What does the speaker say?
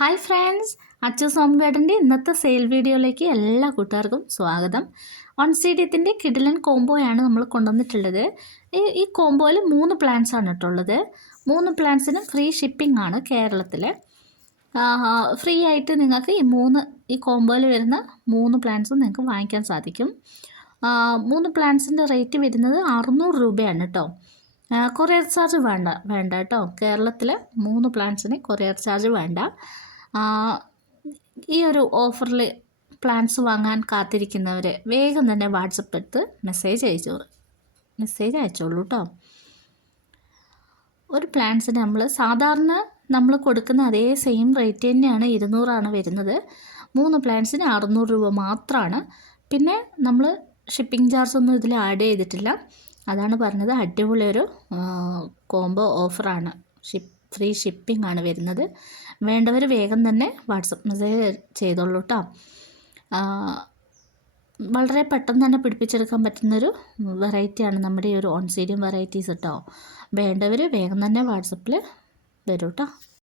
Hi friends Achu സോം ഗാർഡന്റെ ഇന്നത്തെ സെയിൽ വീഡിയോയിലേക്ക് എല്ലാ കൂട്ടുകാർക്കും സ്വാഗതം. ഓൺ സീഡിയത്തിന്റെ കിഡിലൻ കോംബോയാണ് നമ്മൾ കൊണ്ടുവന്നിട്ടുള്ളത്. ഈ ഈ കോംബോയിൽ മൂന്ന് പ്ലാൻസ് ആണ് ഇട്ടുള്ളത്. മൂന്ന് പ്ലാൻസിനും ഫ്രീ ഷിപ്പിംഗ് ആണ് കേരളത്തിൽ. ഫ്രീ ആയിട്ട് നിങ്ങൾക്ക് ഈ മൂന്ന് ഈ കോംബോയിൽ വരുന്ന മൂന്ന് പ്ലാൻസും നിങ്ങൾക്ക് വാങ്ങിക്കാൻ സാധിക്കും. മൂന്ന് പ്ലാൻസിന്റെ റേറ്റ് വരുന്നത് അറുന്നൂറ് രൂപയാണ് കേട്ടോ. കൊറിയർ ചാർജ് വേണ്ട വേണ്ട കേട്ടോ. കേരളത്തിൽ മൂന്ന് പ്ലാൻസിന് കൊറിയർ ചാർജ് വേണ്ട. ഈ ഒരു ഓഫറിൽ പ്ലാൻസ് വാങ്ങാൻ കാത്തിരിക്കുന്നവർ വേഗം തന്നെ വാട്സപ്പ് എടുത്ത് മെസ്സേജ് അയച്ചോ? മെസ്സേജ് അയച്ചോളൂ കേട്ടോ ഒരു പ്ലാൻസിന് നമ്മൾ സാധാരണ നമ്മൾ കൊടുക്കുന്ന അതേ സെയിം റേറ്റ് തന്നെയാണ് ഇരുന്നൂറാണ് വരുന്നത്. മൂന്ന് പ്ലാൻസിന് അറുന്നൂറ് രൂപ മാത്രമാണ് പിന്നെ നമ്മൾ ഷിപ്പിംഗ് ചാർജ് ഒന്നും ഇതിൽ ആഡ് ചെയ്തിട്ടില്ല. അതാണ് പറഞ്ഞത് അടിപൊളി ഒരു കോംബോ ഓഫറാണ് ഷിപ്പ് ഫ്രീ ഷിപ്പിംഗ് ആണ് വരുന്നത്. വേണ്ടവർ വേഗം തന്നെ വാട്സപ്പ് മെസ്സേജ് ചെയ്തോളൂ കേട്ടോ വളരെ പെട്ടെന്ന് തന്നെ പിടിപ്പിച്ചെടുക്കാൻ പറ്റുന്നൊരു വെറൈറ്റിയാണ് നമ്മുടെ ഈ ഒരു ഓൺസീരിയം വെറൈറ്റീസ് കേട്ടോ വേണ്ടവർ വേഗം തന്നെ വാട്സപ്പിൽ വരൂ കേട്ടോ